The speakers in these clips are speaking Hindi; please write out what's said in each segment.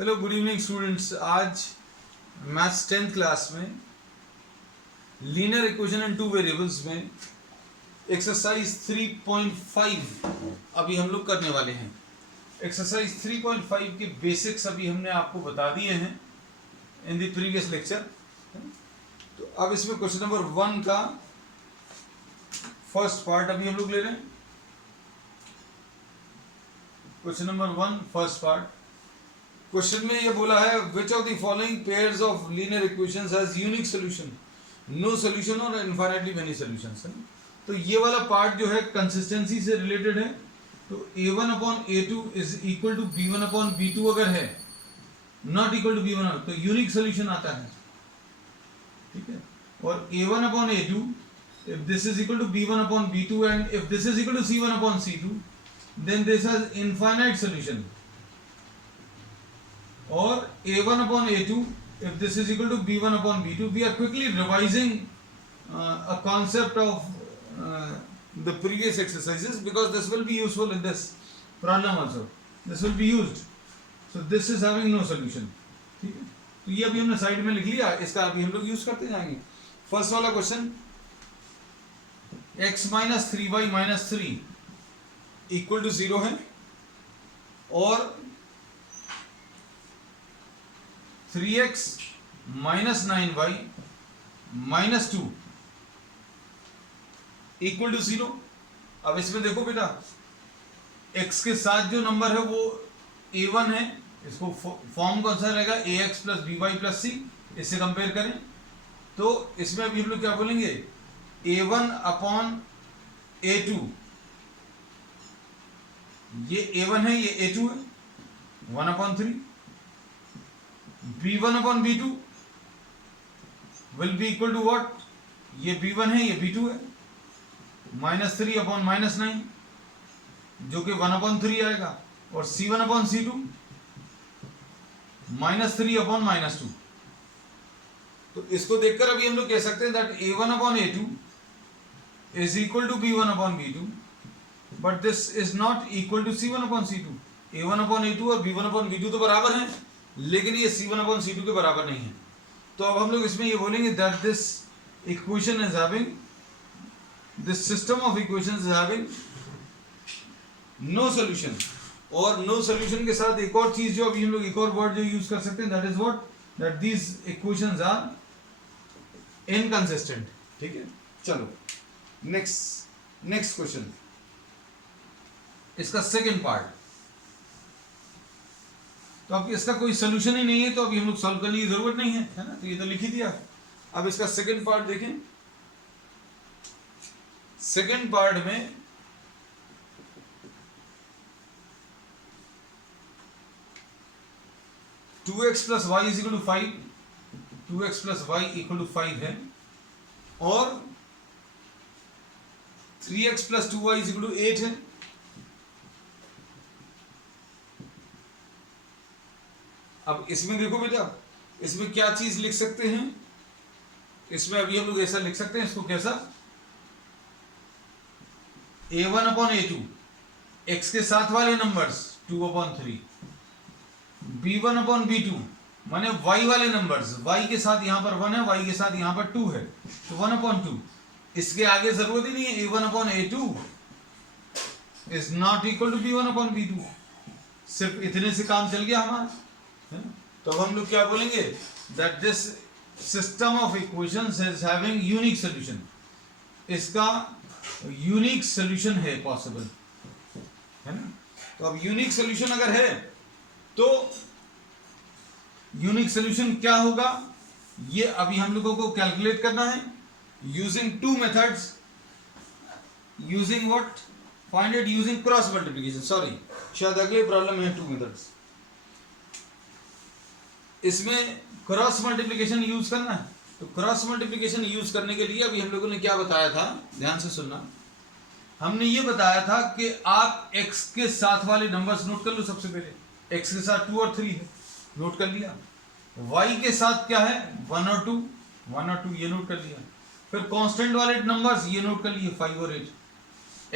Hello good evening students. आज मैथ्स 10th क्लास में linear equation in two variables में एक्सरसाइज 3.5 अभी हम लोग करने वाले हैं। एक्सरसाइज 3.5 के बेसिक्स अभी हमने आपको बता दिए हैं इन द प्रीवियस लेक्चर। तो अब इसमें क्वेश्चन नंबर 1 का फर्स्ट पार्ट अभी हम लोग ले रहे हैं। Question number 1 first part. Question में ये बोला है which of the following pairs of linear equations has unique solution, no solution और इनफाइनाइटली मेनी सॉल्यूशंस है। तो ये वाला पार्ट जो है कंसिस्टेंसी से रिलेटेड है। तो a1 upon a2 is equal to b1 upon b2 अगर है, नॉट इक्वल टू b1 तो यूनिक सॉल्यूशन आता है, ठीक है। और a1 upon a2 if this is equal to b1 upon b2 and if this is equal to c1 upon c2 then this has infinite solution. Or a1 upon a2 if this is equal to b1 upon b2. We are quickly revising a concept of the previous exercises because this will be useful in this problem also. This will be used. So this is having no solution. ठीक है, तो ये अभी हमने साइड में लिख लिया, इसका अभी हम लोग यूज करते जाएंगे। फर्स्ट वाला question x minus 3y minus 3 equal to 0 है और 3x minus 9y minus 2 equal to 0। अब इसमें देखो बेटा, x के साथ जो नंबर है वो a1 है, इसको फॉर्म कौन सा रहेगा ax plus by plus c, इससे कंपेयर करें तो इसमें अभी हम लोग क्या बोलेंगे a1 अपॉन a2, ये a1 है ये a2 है, 1 upon 3। b1 upon b2 will be equal to what, ये b1 है ये b2 है, माइनस 3 अपॉन माइनस 9 जो कि 1 अपॉन 3 आएगा, और c1 upon c2 minus 3 upon minus 2। तो इसको देखकर अभी हम लोग कह सकते हैं that a1 upon a2 is equal to b1 upon b2 but this is not equal to c1 upon c2। a1 upon a2 और b1 upon b2 तो बराबर हैं, लेकिन ये c1 upon c2 के बराबर नहीं है। तो अब हम लोग इसमें ये बोलेंगे that this equation is having, this system of equations is having no solution। और no solution के साथ एक और चीज जो अभी हम लोग एक और वर्ड जो यूज कर सकते हैं that is what, that these equations are inconsistent। ठीक है, चलो नेक्स्ट क्वेश्चन, इसका सेकेंड पार्ट। तो अब इसका कोई सोल्यूशन ही नहीं है तो अभी हम लोग सॉल्व करने की जरूरत नहीं है, है ना, तो ये तो लिख ही दिया। अब इसका सेकेंड पार्ट देखें। सेकेंड पार्ट में two x plus Y is equal to 5, 2x plus y equal to 5 है, और 3x plus 2y is equal to 8 है। अब इसमें देखो बेटा, इसमें क्या चीज लिख सकते हैं, इसमें अभी हम लोग ऐसा लिख सकते हैं, इसको कैसा, a1 अपॉन a2 x के साथ वाले numbers 2 upon 3, b1 upon b2 माने y वाले नंबर्स, y के साथ यहां पर 1 है, y के साथ यहां पर 2 है, तो 1 अपॉन 2। इसके आगे जरूरत ही नहीं है, a1 upon a2 is not equal to b1 upon b2, सिर्फ इतने से काम चल गया हमारा, है ना। तो अब हम लोग क्या बोलेंगे that this system of equations is having unique solution, इसका यूनिक सॉल्यूशन है पॉसिबल, है ना। तो अब यूनिक सॉल्यूशन अगर है तो यूनिक सॉल्यूशन क्या होगा, ये अभी हम लोगों को कैलकुलेट करना है using two methods, using what, find it using cross multiplication। sorry, शायद अगले प्रॉब्लम है टू मेथड्स, इसमें क्रॉस मल्टीप्लिकेशन यूज करना है। तो क्रॉस मल्टीप्लिकेशन यूज करने के लिए अभी हम लोगों ने क्या बताया था, ध्यान से सुनना। हमने ये बताया था कि आप x के साथ वाले नंबर्स नोट कर लो। सबसे पहले x के साथ 2 और 3 है, नोट कर लिया। y के साथ क्या है 1 और 2, 1 और 2 ये नोट कर लिया। फिर कांस्टेंट वाले नंबर्स ये नोट कर लिए 5 और 8,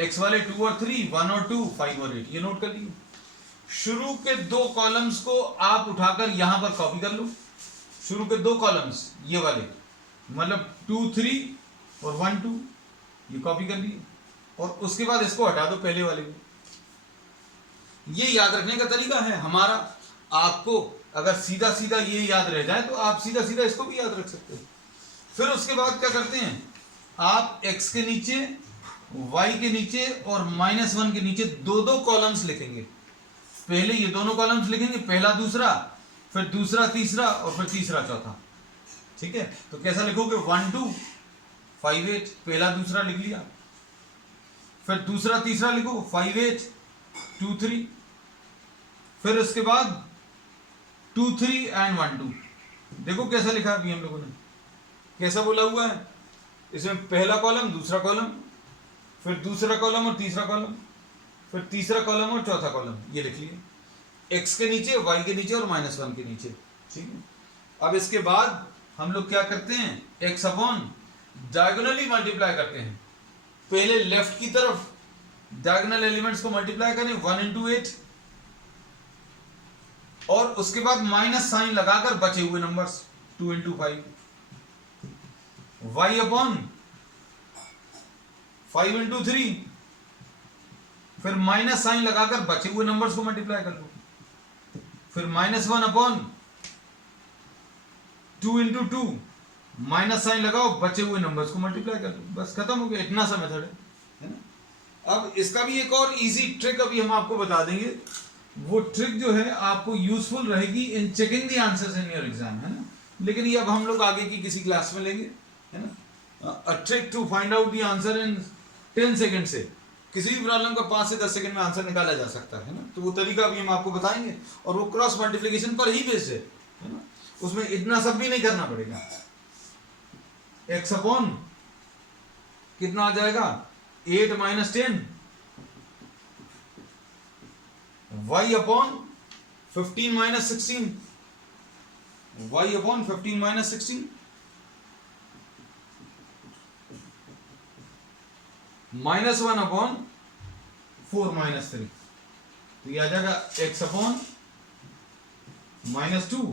x वाले 2 और 3, 1 और 2, 5 और 8 ये नोट कर लिए। शुरू के दो कॉलम्स को आप उठाकर यहां पर कॉपी कर लो। शुरू के दो कॉलम्स ये वाले, मतलब 2 3 और 1 2, ये कॉपी कर लिए और उसके बाद इसको हटा दो पहले वाले को। ये याद रखने का तरीका है हमारा। आपको अगर सीधा सीधा ये याद रह जाए तो आप सीधा सीधा इसको भी याद रख सकते हो। फिर उसके बाद क्या करते हैं, आप x के नीचे, y के नीचे और -1 के नीचे दो दो कॉलम्स लिखेंगे। पहले ये दोनों कॉलम्स लिखेंगे, पहला दूसरा, फिर दूसरा तीसरा और फिर तीसरा चौथा। ठीक है, तो कैसा लिखोगे, 1 2 5 8, पहला दूसरा लिख लिया, फिर दूसरा तीसरा लिखो 5 8 2 3, फिर उसके बाद 2 3 एंड 1 2। देखो कैसा लिखा अभी हम लोगों ने, कैसा बोला हुआ है, इसमें पहला कॉलम दूसरा कॉलम, फिर दूसरा कॉलम और तीसरा कॉलम, फिर तीसरा कॉलम और चौथा कॉलम, ये लिख लिए x के नीचे, y के नीचे और -1 के नीचे। ठीक है, अब इसके बाद हम लोग क्या करते हैं, x अपॉन डायगोनली मल्टीप्लाई करते हैं। पहले लेफ्ट की तरफ डायगोनल एलिमेंट्स को मल्टीप्लाई करें 1 into 8 और उसके बाद माइनस साइन लगाकर बचे हुए numbers 2 into 5, y upon 5 into 3, फिर माइनस साइन लगाकर बचे हुए नंबर्स को मल्टीप्लाई कर लो, फिर -1 अपॉन 2 into 2, माइनस साइन लगाओ, बचे हुए नंबर्स को मल्टीप्लाई कर लो, बस खत्म हो गया। इतना सा मेथड है ना। अब इसका भी एक और इजी ट्रिक अभी हम आपको बता देंगे। वो ट्रिक जो है आपको यूजफुल रहेगी इन checking the answers in your exam, है ना। लेकिन ये अब हम लोग आगे की किसी क्लास में लेंगे, है ना। A trick to find out the answer in 10 second से किसी भी प्रॉब्लम का 5 से 10 सेकंड में आंसर निकाला जा सकता है ना। तो वो तरीका भी हम आपको बताएंगे और वो क्रॉस मल्टीप्लिकेशन पर ही बेस्ड है ना। उसमें इतना सब भी नहीं करना पड़ेगा। x अपॉन कितना आ जाएगा, 8 - 10, y upon 15 - 16, y upon 15 - 16, -1 upon 4 - 3, तो ये आ जाएगा x upon -2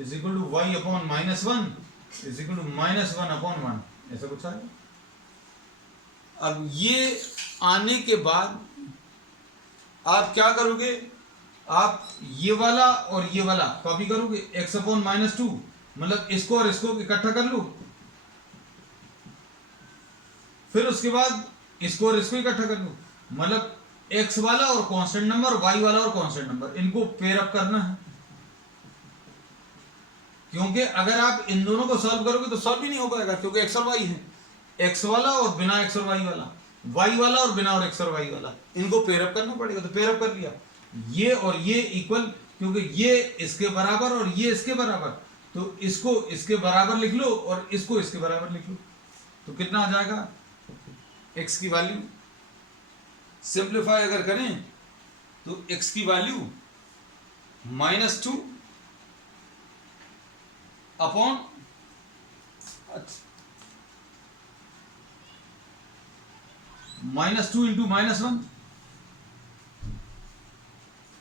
is equal to y upon -1 is equal to -1 upon 1, ऐसा कुछ आएगा। अब ये आने के बाद आप क्या करोगे, आप ये वाला और ये वाला कॉपी करोगे, x अपॉन -2, मतलब इसको और इसको इकट्ठा कर लो, फिर उसके बाद इसको और इसको इकट्ठा कर लो, मतलब x वाला और कांस्टेंट नंबर, y वाला और कांस्टेंट नंबर, इनको पेयर अप करना है। क्योंकि अगर आप इन दोनों को सॉल्व करोगे तो सॉल्व भी नहीं हो पाएगा, क्योंकि x और y है, x वाला और बिना x और y वाला, y वाला और बिना और x और y वाला, इनको पेयर अप करना पड़ेगा। तो पेयर अप कर लिया, ये और ये इक्वल, क्योंकि ये इसके बराबर और ये इसके बराबर, तो इसको इसके बराबर लिख लो और इसको इसके बराबर लिख लो, तो कितना आ जाएगा, x की वैल्यू सिंप्लीफाई अगर करें तो x की वैल्यू -2 अपॉन -2 इंटू -1,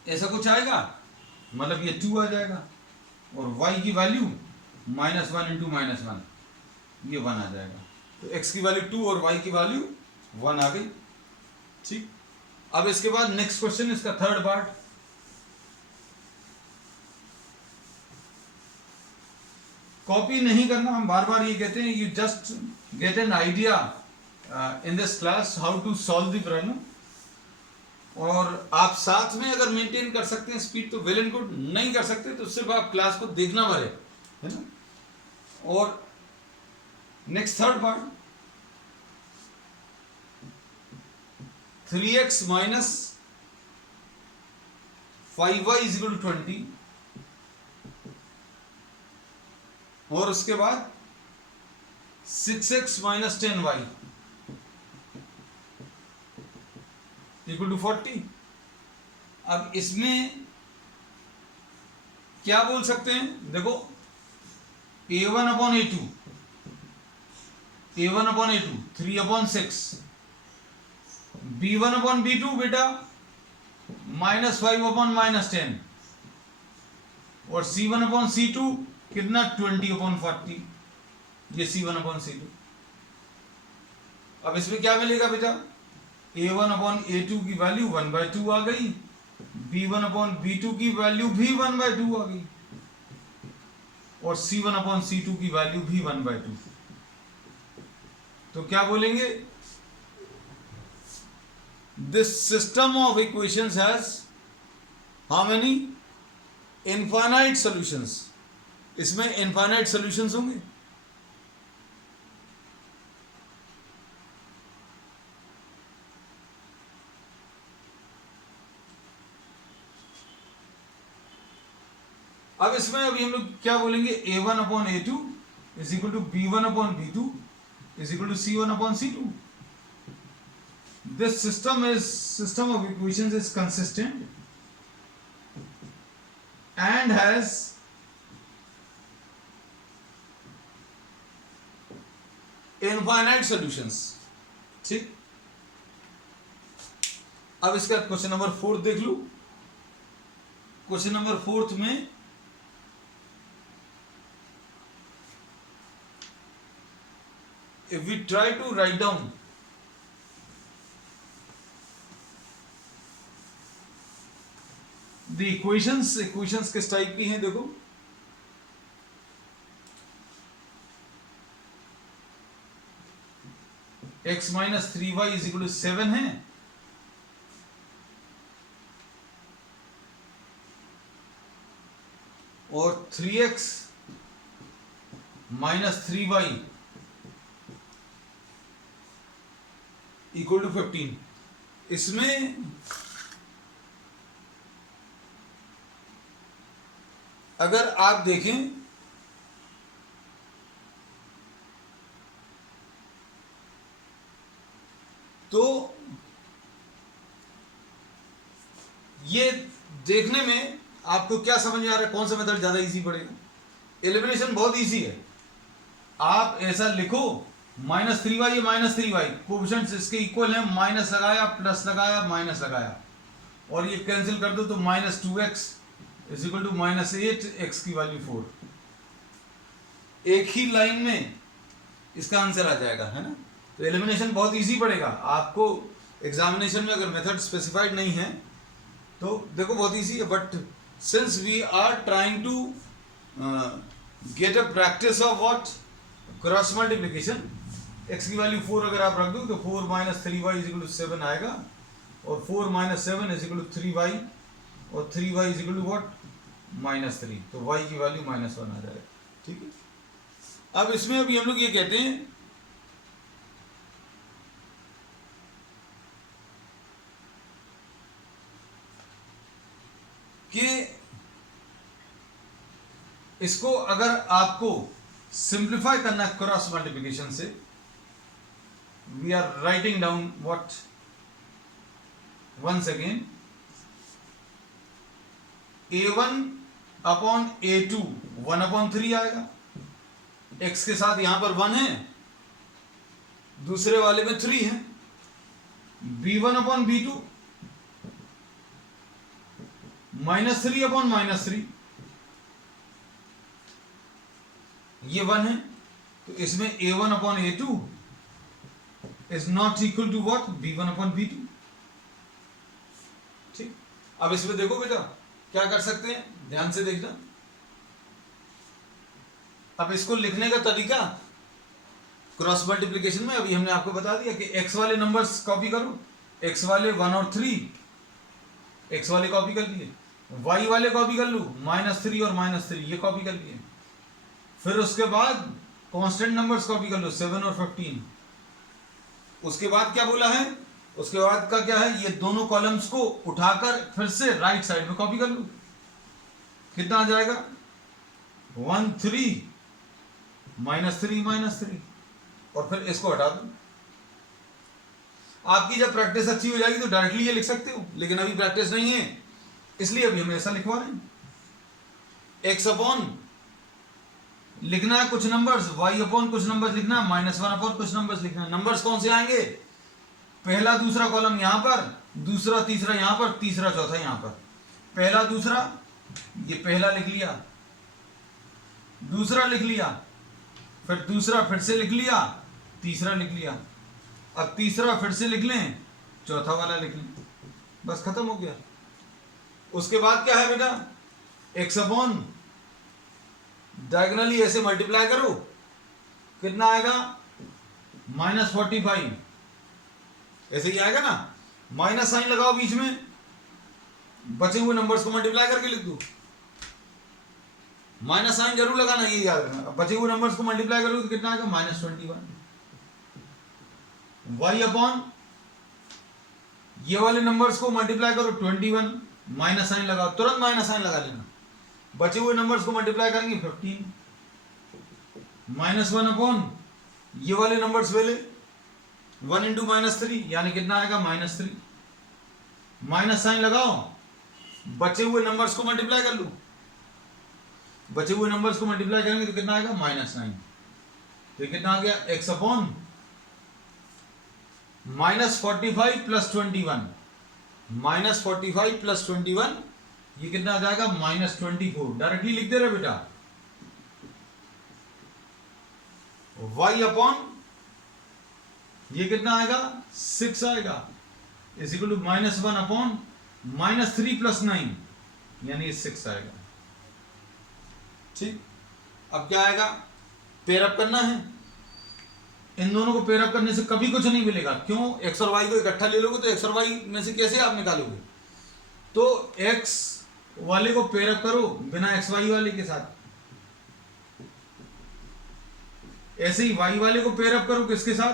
ऐसा कुछ आएगा, मतलब ये 2 आ जाएगा, और y की वैल्यू -1 इंटू -1, ये 1 आ जाएगा। तो x की वैल्यू 2 और y की वैल्यू 1 आ गई। ठीक, अब इसके बाद नेक्स्ट क्वेश्चन, इसका थर्ड पार्ट, कॉपी नहीं करना, हम बार बार ये कहते हैं, you just get an idea in this class how to solve the problem, और आप साथ में अगर मेंटेन कर सकते हैं स्पीड तो वेल एंड गुड, नहीं कर सकते तो सिर्फ आप क्लास को देखना भरे, है ना। और next third part, 3x minus 5y is equal to 20, और उसके बाद 6x minus 10y equal to 40। अब इसमें क्या बोल सकते हैं, देखो a1 upon a2, a1 upon a2 3 upon 6, b1 upon b2 बेटा -5/-10 और C1/C2 कितना 20/40, ये C1/C2। अब इसमें क्या मिलेगा बेटा, A1/A2 की वैल्यू 1/2 आ गई, B1/B2 की वैल्यू भी 1/2 आ गई और C1/C2 की वैल्यू भी 1/2। तो क्या बोलेंगे, this system of equations has how many infinite solutions. इसमें इनफाइनाइट सॉल्यूशंस होंगे। अब इसमें अभी हम लोग क्या बोलेंगे, A1/A2 is equal to B1/B2 is equal to C1/C2। This system of equations is consistent and has infinite solutions। ठीक, अब इसका क्वेश्चन नंबर 4 देख लो। क्वेश्चन नंबर 4 में if we try to write down the equations किस टाइप की हैं देखो, x - 3y = 7 है और 3x - 3y = 15। इसमें अगर आप देखें तो ये देखने में आपको क्या समझ में आ रहा है, कौन सा मेथड ज्यादा इजी पड़ेगा? एलिमिनेशन बहुत इजी है। आप ऐसा लिखो, -3y -3y कोएफिशिएंट्स इसके इक्वल है, माइनस लगाया, प्लस लगाया, माइनस लगाया और ये कैंसिल कर दो तो -2x = -8, x की वैल्यू 4। एक ही लाइन में इसका आंसर आ जाएगा, है ना। तो एलिमिनेशन बहुत इजी पड़ेगा आपको। एग्जामिनेशन में अगर मेथड स्पेसिफाइड नहीं है तो देखो बहुत इजी है, but since we are trying to get a practice of what, cross multiplication, x की वैल्यू 4 अगर आप रख दो तो 4 - 3y = 7 आएगा और 4 - 7 = 3y और 3y = व्हाट, -3, तो y की वैल्यू -1 आ जाएगा। ठीक है, अब इसमें अभी हम लोग ये कहते हैं कि इसको अगर आपको सिंप्लीफाई करना है क्रॉस मल्टीप्लिकेशन से, we are writing down what, once again, A1/A2 1/3 आएगा, x के साथ यहां पर 1 है, दूसरे वाले में 3 है। B1/B2 -3/-3, ये 1 है, तो इसमें A1/A2 is not equal to what, B1/B2। ठीक, अब इसमें देखो बेटा क्या कर सकते हैं, ध्यान से देखना। अब इसको लिखने का तरीका क्रॉस मल्टीप्लिकेशन में अभी हमने आपको बता दिया कि x वाले नंबर्स कॉपी करो, x वाले 1 और 3, x वाले कॉपी कर लिए, y वाले कॉपी कर लो, -3 और -3 ये कॉपी कर लिए। फिर उसके बाद कांस्टेंट नंबर्स कॉपी कर लो, 7 और 15। उसके बाद क्या बोला है, उसके बाद का क्या है, ये दोनों कॉलम्स को उठाकर फिर से राइट साइड में कॉपी कर लो। कितना आ जाएगा, 1 3 -3 -3 और फिर इसको हटा दो। आपकी जब प्रैक्टिस अच्छी हो जाएगी तो डायरेक्टली ये लिख सकते हो, लेकिन अभी प्रैक्टिस नहीं है इसलिए अभी हम ऐसा लिखवा रहे हैं। x अपॉन लिखना है कुछ नंबर्स, y अपॉन कुछ नंबर्स लिखना है, -1 अपॉन कुछ नंबर्स लिखना है। नंबर्स कौन से आएंगे, पहला दूसरा कॉलम यहां पर, दूसरा तीसरा यहां पर, तीसरा चौथा यहां पर। पहला दूसरा, ये पहला लिख लिया, दूसरा लिख लिया, फिर दूसरा फिर से लिख लिया, तीसरा लिख लिया, अब तीसरा फिर से लिख लें, चौथा वाला लिख लें, बस खत्म हो गया। उसके बाद क्या है बेटा, एक्स अपॉन डायगोनली ऐसे मल्टीप्लाई करो, कितना आएगा -45, ऐसे ही आएगा ना। माइनस साइन लगाओ बीच में, बचे हुए नंबर्स को मल्टीप्लाई करके लिख दो। माइनस साइन जरूर लगाना, ये याद रखना। बचे हुए नंबर्स को मल्टीप्लाई करोगे तो कितना आएगा -21। y अपॉन ये वाले नंबर्स को मल्टीप्लाई करो 21, माइनस साइन लगाओ, तुरंत माइनस साइन लगा लेना। बचे हुए नंबर्स को मल्टीप्लाई करेंगे 15, -1 अपॉन ये वाले नंबर्स पहले 1 इंटू -3 यानी कितना आएगा -3, माइनस साइन लगाओ, बचे हुए नंबर्स को मल्टीप्लाई कर लो, बचे हुए नंबर्स को मल्टीप्लाई करेंगे तो कितना आएगा -9। तो कितना आ गया x अपॉन -45 प्लस 21, -45 प्लस 21 ये कितना आ जाएगा -24। डायरेक्टली लिख दे रहे बेटा। y अपॉन ये कितना आएगा 6 आएगा, is equal to -1 upon -3 plus 9 यानी 6 आएगा। ठीक, अब क्या आएगा, पेयरअप करना है। इन दोनों को पेयरअप करने से कभी कुछ नहीं मिलेगा। क्यों, x और y को इकट्ठा ले लोगे तो x और y में से कैसे आप निकालोगे। तो x वाले को पेयरअप करो बिना xy वाले के साथ, ऐसे ही y वाले को पेयरअप करो किसके साथ,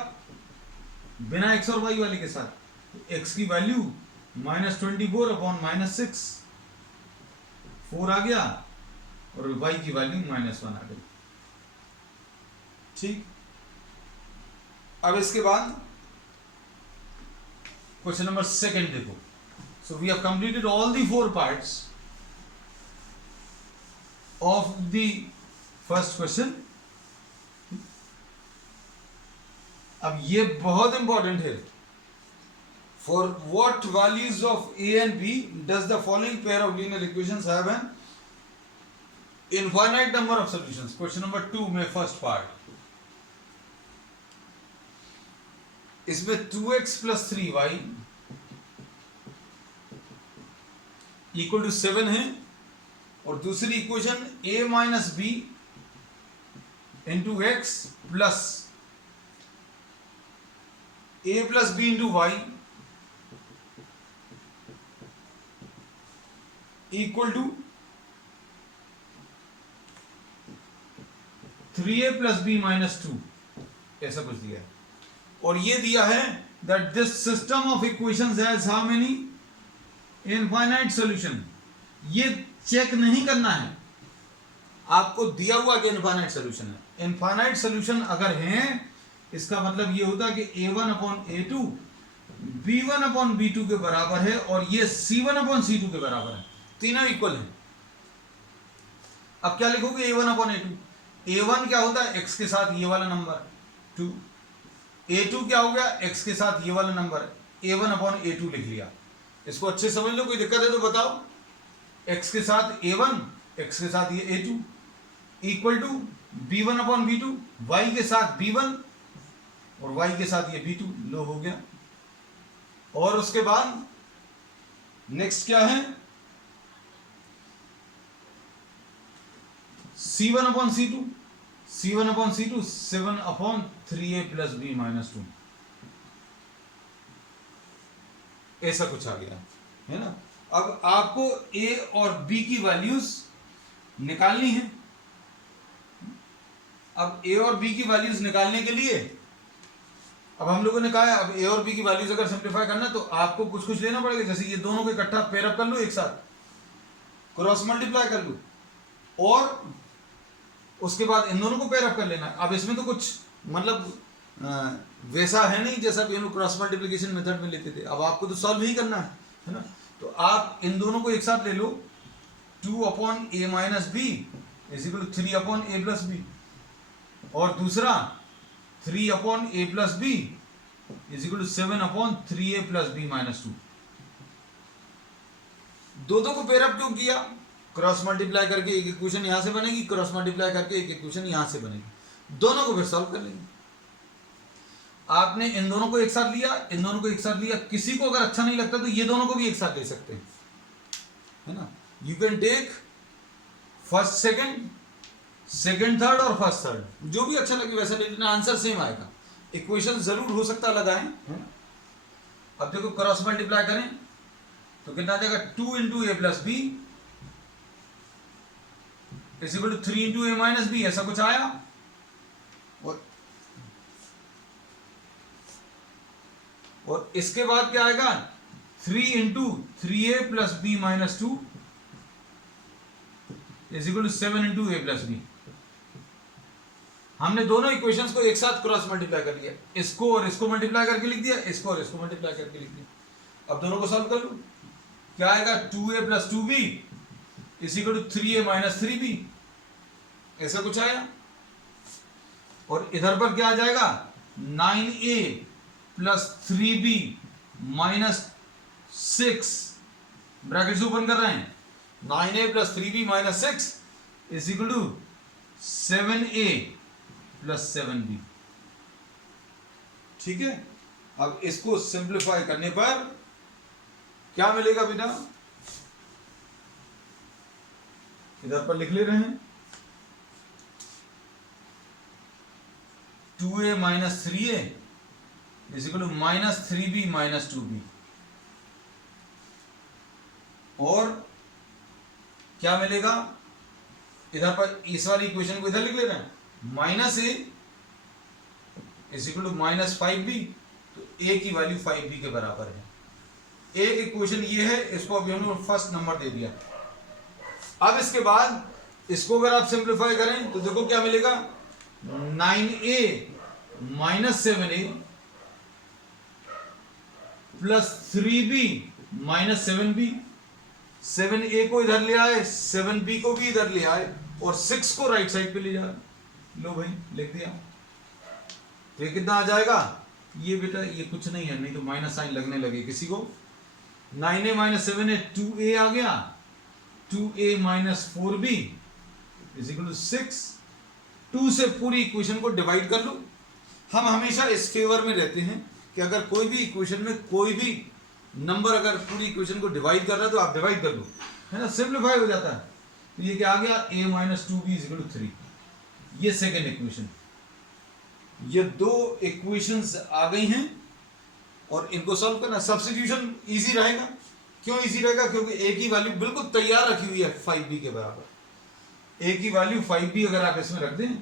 बिना x और y वाले के साथ। x की वैल्यू -24 अपॉन -6, 4 आ गया, और y की वैल्यू -1 आ गई। ठीक, अब इसके बाद क्वेश्चन नंबर 2 देखो। So we have completed all the 4 parts of the first question. अब ये बहुत इंपॉर्टेंट है। For what values of a and b does the following pair of linear equations have an infinite number of solutions. Question number 2 में फर्स्ट पार्ट, इसमें 2x plus 3y equal to 7 है, और दूसरी equation a minus b into x plus a plus b into y equal to 3a plus b minus 2, ऐसा कुछ दिया है। और ये दिया है that this system of equations has how many infinite solution। ये चेक नहीं करना है, आपको दिया हुआ कि इनफाइनाइट सोल्यूशन है। इनफाइनाइट सोल्यूशन अगर है, इसका मतलब ये होता है कि a1 upon a2 b1 upon b2 के बराबर है, और ये c1 अपॉन c2 के बराबर है, तीनों इक्वल है। अब क्या लिखोगे, a1 अपॉन a2। a1 क्या होता है, x के साथ ये वाला नंबर 2, a2 क्या हो गया, x के साथ ये वाला नंबर, a1 अपॉन a2 लिख लिया। इसको अच्छे समझ लो, कोई दिक्कत है तो बताओ। x के साथ a1, x के साथ ये a2 equal to b1 upon b2, y के साथ b1 और y के साथ ये b2, लो हो गया। और उसके बाद नेक्स्ट क्या है, c1 upon c2, c1 upon c2 7 upon 3a plus b minus 2, ऐसा कुछ आ गया है ना। अब आपको a और b की वैल्यूज निकालनी है। अब a और b की वैल्यूज निकालने के लिए अब हम लोगों ने कहा है, अब a और b की वैल्यूज अगर सिंप्लीफाई करना तो आपको कुछ कुछ लेना पड़ेगा। जैसे ये दोनों को इकट्ठा पेयरअप कर लो, एक साथ क्रॉस मल्टीप्लाई कर लो, और उसके बाद इन दोनों को पेयरअप कर लेना। अब इसमें तो कुछ मतलब वैसा है नहीं जैसा कि हम क्रॉस मल्टीप्लिकेशन मेथड में लेते थे। अब आपको तो सॉल्व ही करना है ना। तो आप इन दोनों को एक साथ ले लो, 2 upon a minus b is equal to 3 upon a plus b, और दूसरा 3 upon a plus b is equal to 7/3a plus b minus 2। दो को पेयर अप क्यों किया? क्रॉस मल्टीप्लाई करके एक इक्वेशन यहां से बनेगी, क्रॉस मल्टीप्लाई करके एक इक्वेशन यहां से बनेगी। दोनों को फिर सॉल्व कर लेंगे। आपने इन दोनों को एक साथ लिया, इन दोनों को एक साथ लिया। किसी को अगर अच्छा नहीं लगता तो ये दोनों को भी एक साथ ले सकते हैं, है ना। You can take first second, second third और फर्स्ट थर्ड, जो भी अच्छा लगे वैसा ले लेना, आंसर सेम आएगा। इक्वेशन जरूर हो सकता लगाएं, है ना। अब देखो क्रॉस मल्टीप्लाई करें तो कितना आ जाएगा? 2 into a plus b is equal to 3 into a minus b, ऐसा कुछ आया। और इसके बाद क्या आएगा? 3 into 3a plus b minus 2 is equal to 7 into a plus b. हमने दोनों इक्वेशंस को एक साथ क्रॉस मल्टीप्लाई कर लिया, इसको और इसको मल्टीप्लाई करके लिख दिया, इसको और इसको मल्टीप्लाई करके लिख दिया। अब दोनों को सॉल्व कर लो, क्या आएगा? 2a plus 2b is equal to 3a minus 3b, ऐसा कुछ आया। और इधर पर क्या आ जाएगा? 9a plus 3b minus 6, brackets open कर रहे हैं, 9a plus 3b minus 6 is equal to 7a plus 7b। ठीक है। अब इसको सिंप्लीफाई करने पर क्या मिलेगा बेटा? इधर पर लिख ले रहे हैं, 2a minus 3a is equal to minus 3b minus 2b। और क्या मिलेगा? इधर पर इस वाली इक्वेशन को इधर लिख ले रहे हैं, minus a is equal to minus 5b, तो a की वैल्यू 5b के बराबर है। एक इक्वेशन ये है, इसको अभी हमने फर्स्ट नंबर दे दिया। अब इसके बाद इसको अगर आप सिंप्लीफाई करें तो देखो क्या मिलेगा? 9a minus 7a plus 3b minus 7b। 7a को इधर ले आए, 7b को भी इधर ले आए और 6 को राइट साइड पे ले जाए। लो भाई लिख दिया। तो ये कितना आ जाएगा? ये बेटा ये कुछ नहीं है, नहीं तो माइनस साइन लगने लगे किसी को। 9a माइनस 7a 2a आ गया, 2a minus 4b is equal to 6। 2 से पूरी इक्वेशन को डिवाइड कर लो। हम हमेशा इस फेवर में रहते हैं कि अगर कोई भी इक्वेशन में कोई भी नंबर अगर पूरी इक्वेशन को डिवाइड कर रहा है तो आप डिवाइड कर लो, है ना, सिंप्लीफाई हो जाता है। तो ये क्या आ गया? a minus 2b is equal to 3। ये सेकेंड इक्वेशन। ये दो इक्वेशंस आ गई हैं और इनको सॉल्व करना। सब्स्टिट्यूशन इजी रहेगा। क्यों इजी रहेगा? क्योंकि a की वैल्यू बिल्कुल तैयार रखी हुई है 5b के बराबर। a की वैल्यू 5b अगर आप इसमें रख दें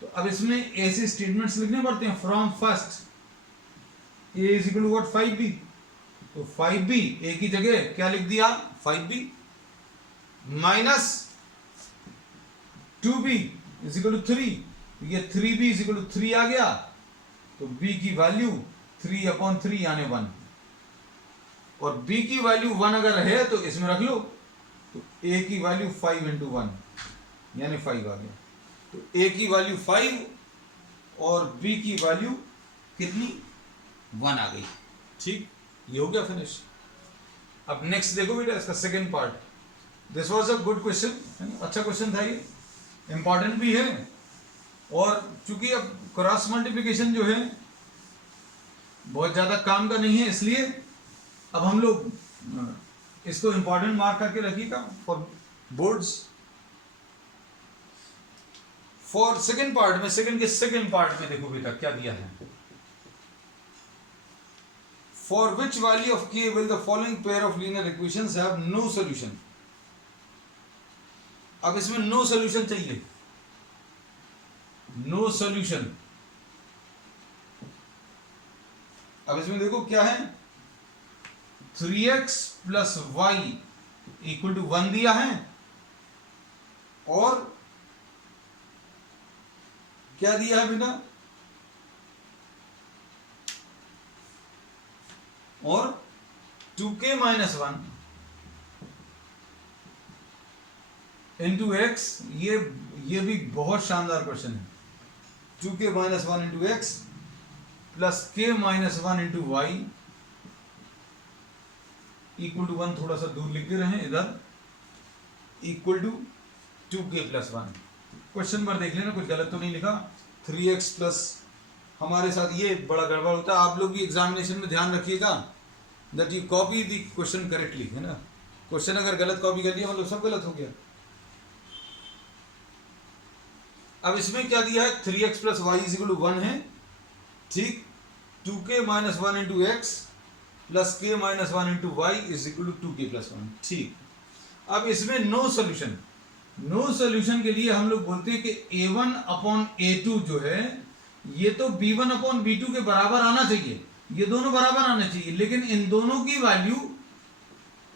तो अब इसमें ऐसे स्टेटमेंट्स लिखने पड़ते हैं। From first a is equal to what? 5b। तो 5b a की जगह क्या लिख दिया? 5b minus 2b is equal to 3। ये 3b इज इक्वल टू 3 आ गया, तो b की वैल्यू 3/3 यानी 1। और b की वैल्यू 1 अगर है तो इसमें रख लो, तो a की वैल्यू 5 इंटू 1 यानी 5 आ गया। तो a की वैल्यू 5 और b की वैल्यू कितनी? 1 आ गई। ठीक, ये हो गया फिनिश। अब नेक्स्ट देखो बेटा इसका second part. This was a good question, अच्छा क्वेश्चन था, ये इंपॉर्टेंट भी है। और चूंकि अब क्रॉस मल्टीप्लिकेशन जो है बहुत ज्यादा काम का नहीं है, इसलिए अब हम लोग इसको इंपॉर्टेंट मार्क करके रखिएगा for boards. For second part में, सेकेंड पार्ट में देखो बेटा क्या दिया है। For which value of k will the following pair of linear equations have no solution। अब इसमें नो सोल्यूशन चाहिए, नो सोल्यूशन। अब इसमें देखो क्या है, 3x plus y equal to 1 दिया है और क्या दिया है बेटा, और 2k माइनस 1 इंटू एक्स। ये भी बहुत शानदार क्वेश्चन है। 2k minus 1 into x plus के minus one into y equal to one, थोड़ा सा दूर लिख दे रहे हैं इधर, equal to 2k plus one. Question number देख लेना, कुछ गलत तो नहीं लिखा। 3x प्लस, हमारे साथ ये बड़ा गड़बड़ होता है, आप लोग भी एग्जामिनेशन में ध्यान रखिएगा that you copy the question correctly, है ना। क्वेश्चन अगर गलत कॉपी कर लिया मतलब सब गलत हो गया। अब इसमें क्या दिया है, 3x plus Y is equal to 1 है, ठीक। 2k minus one into x plus के minus one into Y is equal to 2k plus one, ठीक। अब इसमें नो सोल्यूशन, नो सोल्यूशन के लिए हम लोग बोलते हैं कि a1 अपॉन a2 जो है ये तो b1 अपॉन b2 के बराबर आना चाहिए, ये दोनों बराबर आने चाहिए, लेकिन इन दोनों की वैल्यू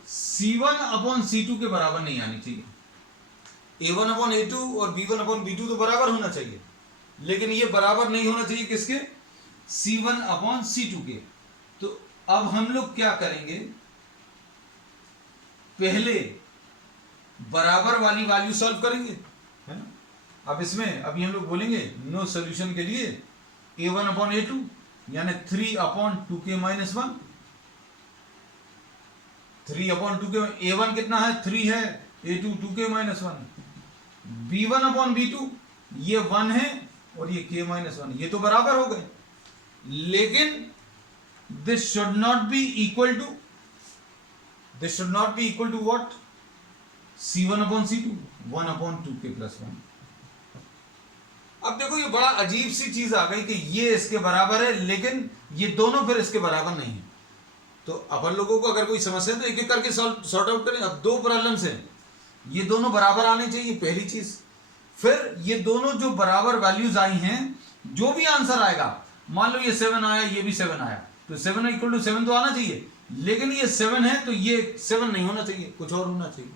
c1 अपॉन c2 के बराबर नहीं आनी चाहिए। a1 अपॉन a2 और b1 अपॉन b2 तो बराबर होना चाहिए, लेकिन ये बराबर नहीं होना चाहिए किसके, c1 अपॉन c2 के। तो अब हम लोग क्या करेंगे, पहले बराबर वाली वैल्यू सॉल्व करेंगे, है ना। अब इसमें अभी हम लोग बोलेंगे नो सॉल्यूशन के लिए a1 अपॉन a2 यानी 3 upon 2k minus 1, 3 upon 2k, a1 कितना है 3 है, a2 2k minus 1, b1 upon b2 ये 1 है और ये k माइनस 1, ये तो बराबर हो गए, लेकिन this should not be equal to, this should not be equal to what, c1 upon c2, 1 upon 2k plus 1। अब देखो ये बड़ा अजीब सी चीज आ गई कि ये इसके बराबर है लेकिन ये दोनों फिर इसके बराबर नहीं है। तो अपन लोगों को अगर कोई समस्या है तो एक एक करके सॉर्ट आउट करें। अब दो प्रॉब्लम्स हैं, ये दोनों बराबर आने चाहिए पहली चीज, फिर ये दोनों जो बराबर वैल्यूज आई हैं, जो भी आंसर आएगा, मान लो ये 7 आया, ये भी 7 आया, तो 7 इक्वल टू 7 तो आना चाहिए, लेकिन ये 7 है तो ये 7 नहीं होना चाहिए, कुछ और होना चाहिए।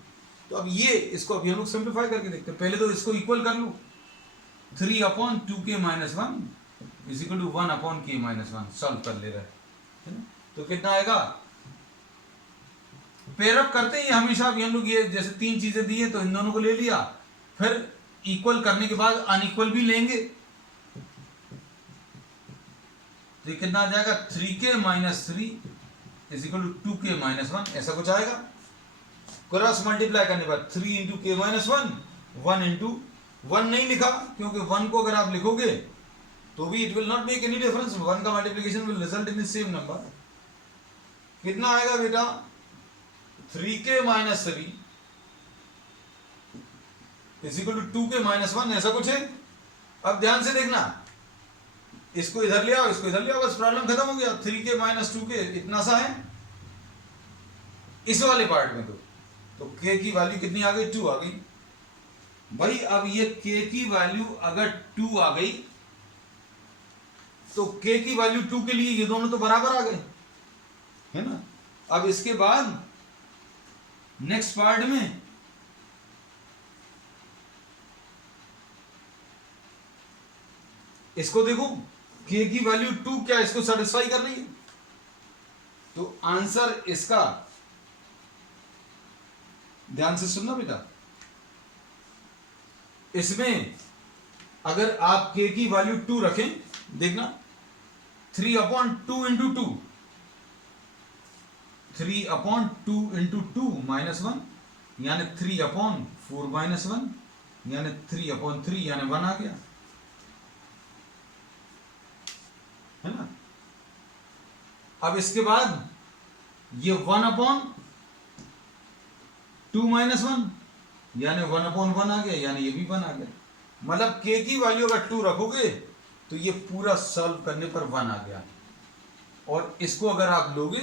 तो अब ये इसको अभी हम लोग सिंप्लीफाई करके देखते हैं। पहले तो इसको इक्वल कर लो, 3 upon 2k minus 1 is equal to 1 upon k minus 1, solve कर ले रहे हैं, तो कितना आएगा, पेयरअप करते हैं हमेशा भी हम लोग, ये जैसे तीन चीजें दी है तो इन दोनों को ले लिया, फिर इक्वल करने के बाद अनइक्वल भी लेंगे, तो ये कितना आ जाएगा 3k minus 3 is equal to 2k minus 1, ऐसा कुछ आएगा। क्रॉस मल्टीप्लाई करने के बाद 3 इंटू के माइनस 1, 1 इंटू 1 नहीं लिखा क्योंकि 1 को अगर आप लिखोगे तो भी it will not make any difference, 1 का multiplication will result in the same number. कितना आएगा बेटा 3k minus 3 is equal to 2k minus 1, ऐसा कुछ है। अब ध्यान से देखना, इसको इधर ले आओ, इसको इधर ले आओ, बस प्रॉब्लम खत्म हो गया। 3k माइनस 2k इतना सा है इस वाले पार्ट में, तो k की वैल्यू कितनी आ गई, 2 आ गई भाई। अब ये k की वैल्यू अगर 2 आ गई तो k की वैल्यू 2 के लिए ये दोनों तो बराबर आ गए, है ना। अब इसके बाद नेक्स्ट पार्ट में इसको देखो, k की वैल्यू 2 क्या इसको सेटिस्फाई कर रही है, तो आंसर इसका, ध्यान से सुनना बेटा, इसमें अगर आप k की वैल्यू 2 रखें, देखना 3 upon 2 into 2, 3 upon 2 into 2 minus 1 यानी 3 अपॉन 4 माइनस 1 यानी 3 अपॉन 3 यानी 1 आ गया, है ना। अब इसके बाद ये 1 अपॉन 2 माइनस 1 यानी 1 अपॉन 1 आ गया, यानी ये भी 1 आ गया। मतलब k की वैल्यू अगर 2 रखोगे तो ये पूरा सॉल्व करने पर 1 आ गया, और इसको अगर आप लोगे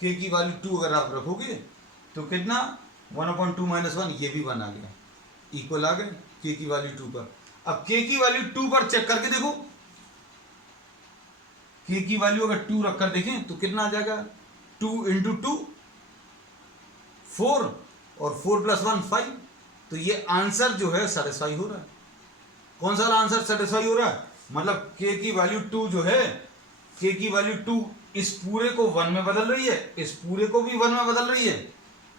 k की वैल्यू 2 अगर आप रखोगे तो कितना 1 अपॉन 2 माइनस 1, ये भी 1 आ गया, इक्वल आ गए k की वैल्यू 2 पर। अब k की वैल्यू 2 पर चेक करके देखो, k की वैल्यू अगर 2 रखकर देखें तो कितना आ जाएगा, 2 इंटू 2 4 और 4 प्लस 1 5, तो ये आंसर जो है सेटिस्फाई हो रहा है। कौन सा आंसर सेटिस्फाई हो रहा है, मतलब k की वैल्यू 2 जो है, k की वैल्यू 2 इस पूरे को 1 में बदल रही है, इस पूरे को भी 1 में बदल रही है,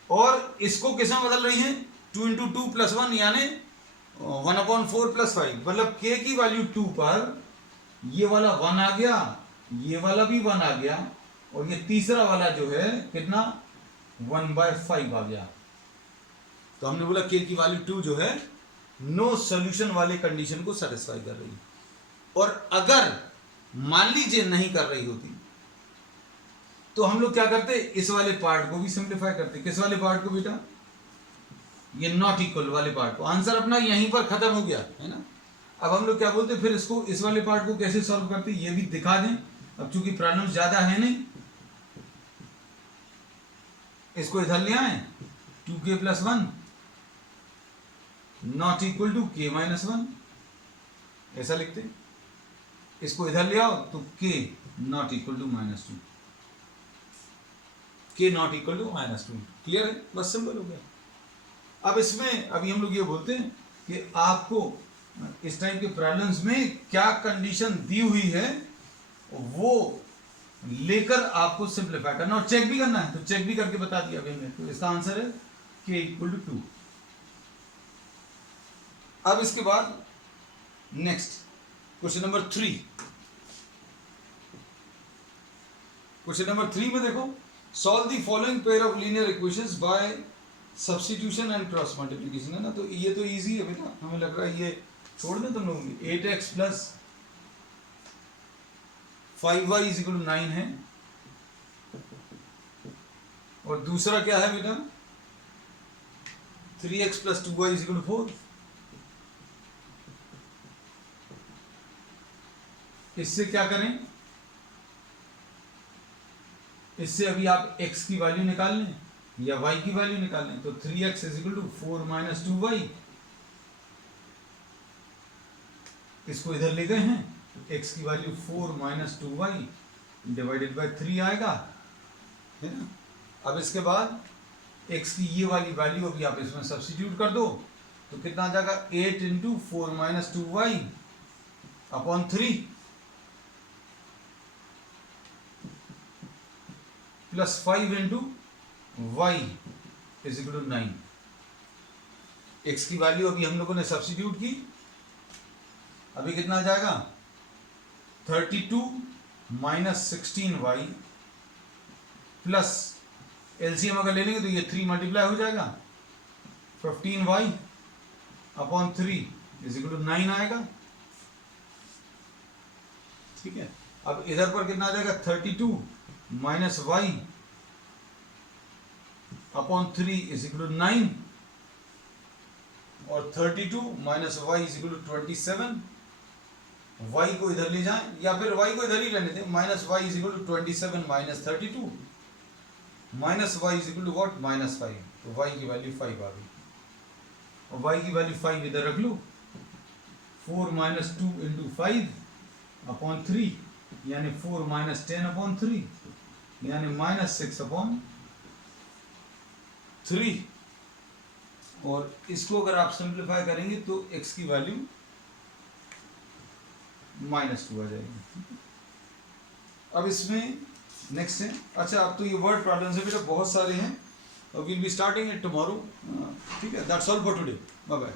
और इसको किस में बदल रही है, 2 इंटू 2 प्लस 1 यानी 1 अपॉन 4 प्लस 5। मतलब k की वैल्यू 2 पर ये वाला 1 आ गया, ये वाला भी 1 आ गया, और ये तीसरा वाला जो है कितना 1/5 आ गया। तो हमने बोला k की वैल्यू 2 जो है नो सॉल्यूशन वाले कंडीशन को सेटिस्फाई कर रही है। और अगर मान लीजिए नहीं कर रही होती तो हम लोग क्या करते, इस वाले पार्ट को भी सिंप्लीफाई करते। किस वाले पार्ट को बेटा? ये नॉट इक्वल वाले पार्ट को। आंसर अपना यहीं पर खत्म हो गया है ना। अब हम लोग क्या बोलते, फिर इसको इस वाले पार्ट को कैसे सॉल्व करते ये भी दिखा दें। अब चूंकि प्रॉब्लम ज्यादा है नहीं, इसको इधर ले आए 2k + 1 not equal to k - 1, ऐसा लिखते। इसको इधर ले आओ तो k not equal to -2, k not equal to -2। Clear है? बस सिंपल हो गया। अब इसमें अभी हम लोग ये बोलते हैं कि आपको इस टाइप के प्रॉब्लम्स में क्या कंडीशन दी हुई है वो लेकर आपको सिंप्लीफाई करना और चेक भी करना है। तो चेक भी करके बता दिया अभी हमने। तो इसका आंसर है k = 2। अब इसके बाद next question number 3। Question number 3 में देखो, solve the following pair of linear equations bye substitution and cross multiplication, है ना। तो ये तो इजी है बेटा, हमें लग रहा है ये छोड़ दें तुम लोग। 8x + 5y = 9 है, और दूसरा क्या है बेटा 3x + 2y = 4। इससे क्या करें, इससे अभी आप x की वैल्यू निकाल लें या y की वैल्यू निकाल लें। तो 3x = 4 - 2y, इसको इधर ले गए हैं तो x की वैल्यू 4 - 2y / 3 आएगा, है ना। अब इसके बाद x की ये वाली वैल्यू अभी आप इसमें सब्स्टिट्यूट कर दो तो कितना आ जाएगा 8 × 4 - 2y / 3 + 5 × y = 9। x की वैल्यू अभी हम लोगों ने सब्स्टिट्यूट की, अभी कितना आ जाएगा 32 - 16y प्लस एलसीएम अगर ले लेंगे तो ये 3 मल्टीप्लाई हो जाएगा 15y / 3 = 9 आएगा। ठीक है। अब इधर पर कितना आ जाएगा 32 - y / 3 = 9, और 32 - y = 27। y को इधर ले जाएं या फिर y को इधर ही लेने दें। -y = 27 - 32 -y = what -5। तो y की वैल्यू 5 आ गई, और y की वैल्यू 5 इधर रख लो। 4 - 2 × 5 / 3 यानी 4 - 10 / 3 यानी -6 / 3। और इसको अगर आप सिंप्लीफाई करेंगे तो x की वैल्यू -2 आ जाएगी। अब इसमें नेक्स्ट है, अच्छा अब तो ये वर्ड प्रॉब्लम्स है बेटा बहुत सारे हैं, will be starting it tomorrow. ठीक है, that's all for today, bye bye.